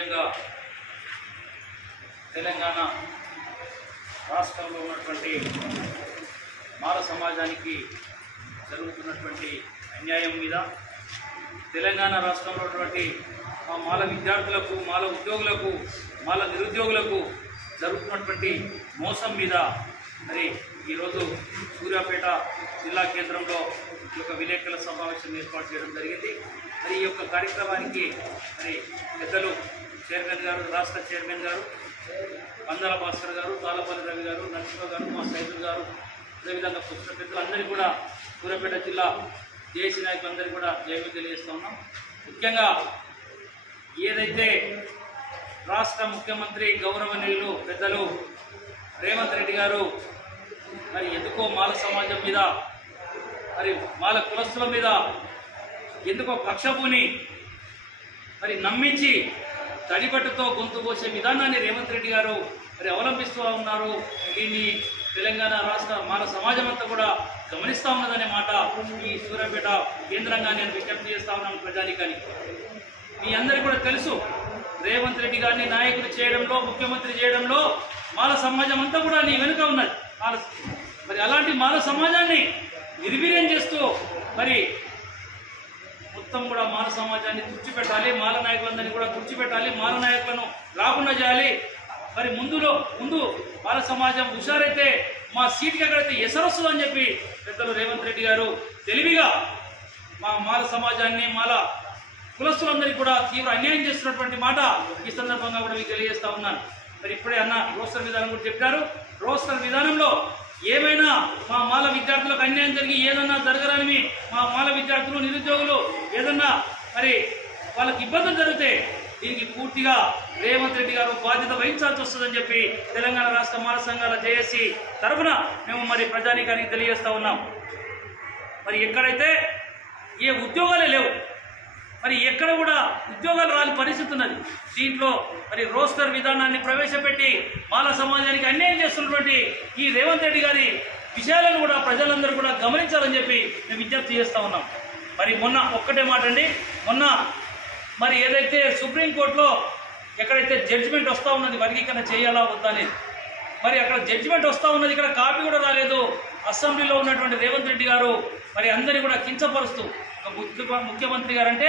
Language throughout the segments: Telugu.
ముఖ్యంగా తెలంగాణ రాష్ట్రంలో ఉన్నటువంటి మాల సమాజానికి జరుగుతున్నటువంటి అన్యాయం మీద, తెలంగాణ రాష్ట్రంలో ఉన్నటువంటి మా మాల విద్యార్థులకు, మాల ఉద్యోగులకు, మాల నిరుద్యోగులకు జరుగుతున్నటువంటి మోసం మీద మరి ఈరోజు సూర్యాపేట జిల్లా కేంద్రంలో ఈ యొక్క విలేకరుల సమావేశం ఏర్పాటు చేయడం జరిగింది. మరి ఈ యొక్క కార్యక్రమానికి మరి పెద్దలు చైర్మన్ గారు, రాష్ట్ర చైర్మన్ గారు పందల భాస్కర్ గారు, తాళపల్లి రవి గారు, నరసింహ గారు, మా సైదుల్ గారు, అదేవిధంగా పుస్తక పెద్దలందరికీ కూడా సూర్యాపేట జిల్లా జేఏసీ నాయకులందరికీ కూడా జైలు తెలియజేస్తూ ఉన్నాం. ముఖ్యంగా ఏదైతే రాష్ట్ర ముఖ్యమంత్రి గౌరవనీయులు పెద్దలు రేవంత్ రెడ్డి గారు మరి ఎందుకో మాల సమాజం మీద, మరి మాల కులస్తుల మీద ఎందుకో కక్షపూని మరి నమ్మించి తడిబట్టతో గొంతు కోసే విధానాన్ని రేవంత్ రెడ్డి గారు మరి అవలంబిస్తూ ఉన్నారు. దీన్ని తెలంగాణ రాష్ట్ర మాల సమాజం అంతా కూడా గమనిస్తూ ఉన్నదనే మాట ఈ సూర్యాపేట కేంద్రంగా నేను విజ్ఞప్తి చేస్తూ ఉన్నాను ప్రజానికానికి. మీ అందరికీ కూడా తెలుసు, రేవంత్ రెడ్డి గారిని నాయకులు చేయడంలో, ముఖ్యమంత్రి చేయడంలో మాల సమాజం అంతా కూడా నీ వెనుక ఉన్నది. మరి అలాంటి మాల సమాజాన్ని నిర్వీర్యం చేస్తూ మరి మొత్తం కూడా మాల సమాజాన్ని తుడిచిపెట్టాలి, మాల నాయకులందరినీ కూడా తుడిచిపెట్టాలి, మాల నాయకులను రాకుండా చేయాలి. మరి ముందు మాల సమాజం హుషారైతే మా సీట్కి ఎక్కడైతే ఎసరొస్తుందని చెప్పి పెద్దలు రేవంత్ రెడ్డి గారు తెలివిగా మా మాల సమాజాన్ని, మాల కులస్తులందరికీ కూడా తీవ్ర అన్యాయం చేస్తున్నటువంటి మాట ఈ సందర్భంగా కూడా మీకు తెలియజేస్తా ఉన్నాను. మరి ఇప్పుడే అన్న రోస్టర్ విధానం కూడా చెప్పారు. రోస్టర్ విధానంలో ఏమైనా మా మాల విద్యార్థులకు అన్యాయం జరిగి ఏదన్నా జరగరాని మా మాల విద్యార్థులు, నిరుద్యోగులు ఏదన్నా మరి వాళ్ళకి ఇబ్బందులు జరిగితే దీనికి పూర్తిగా రేవంత్ రెడ్డి గారు బాధ్యత వహించాల్సి వస్తుందని చెప్పి తెలంగాణ రాష్ట్ర మాల సంఘాల జేఏసీ తరఫున మేము మరి ప్రజానీకానికి తెలియజేస్తా ఉన్నాం. మరి ఎక్కడైతే ఏ ఉద్యోగాలే లేవు, మరి ఎక్కడ కూడా ఉద్యోగాలు రాని పరిస్థితి ఉన్నది. దీంట్లో మరి రోస్టర్ విధానాన్ని ప్రవేశపెట్టి మాల సమాజానికి అన్యాయం చేస్తున్నటువంటి ఈ రేవంత్ రెడ్డి గారి విషయాలను కూడా ప్రజలందరూ కూడా గమనించాలని చెప్పి మేము విజ్ఞప్తి చేస్తూ ఉన్నాం. మరి మొన్న ఒక్కటే మాట అండి, మొన్న మరి ఏదైతే సుప్రీంకోర్టులో ఎక్కడైతే జడ్జిమెంట్ వస్తూ ఉన్నది వర్గీకరణ చేయాలా వద్దా అనేది, మరి అక్కడ జడ్జిమెంట్ వస్తూ ఉన్నది, ఇక్కడ కాపీ కూడా రాలేదు. అసెంబ్లీలో ఉన్నటువంటి రేవంత్ రెడ్డి గారు మరి అందరినీ కూడా కించపరుస్తూ, ముఖ్యమంత్రి గారు అంటే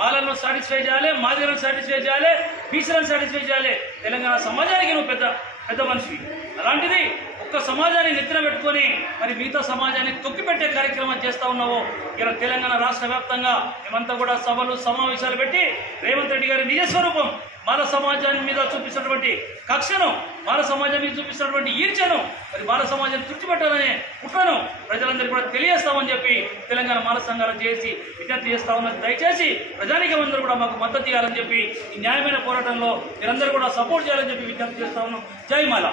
మాలను సాటిస్ఫై చేయాలి, మాదిగలను సాటిస్ఫై చేయాలి, బీసీలను సాటిస్ఫై చేయాలి, తెలంగాణ సమాజానికి నువ్వు పెద్ద మనిషి. అలాంటిది ఒక్క సమాజాన్ని నెత్తిన పెట్టుకొని మరి మిగతా సమాజాన్ని తొక్కిపెట్టే కార్యక్రమం చేస్తూ ఉన్నావు. ఇలా తెలంగాణ రాష్ట్ర వ్యాప్తంగా మేమంతా కూడా సభలు, సమావేశాలు పెట్టి రేవంత్ రెడ్డి గారి నిజస్వరూపం, మాల సమాజాన్ని మీద చూపిస్తున్నటువంటి కక్షను, మాల సమాజం మీద చూపిస్తున్నటువంటి ఈర్చను, మరి మాల సమాజాన్ని తుడిచిపెట్టాలనే కుట్రను ప్రజలందరికీ కూడా తెలియజేస్తామని చెప్పి తెలంగాణ మాల సంఘాలు చేసి విజ్ఞప్తి చేస్తా ఉన్నది. దయచేసి ప్రజానికమందరూ కూడా మాకు మద్దతు ఇవ్వాలని చెప్పి ఈ న్యాయమైన పోరాటంలో మీరందరూ కూడా సపోర్ట్ చేయాలని చెప్పి విజ్ఞప్తి చేస్తా ఉన్నాం. జై మాల.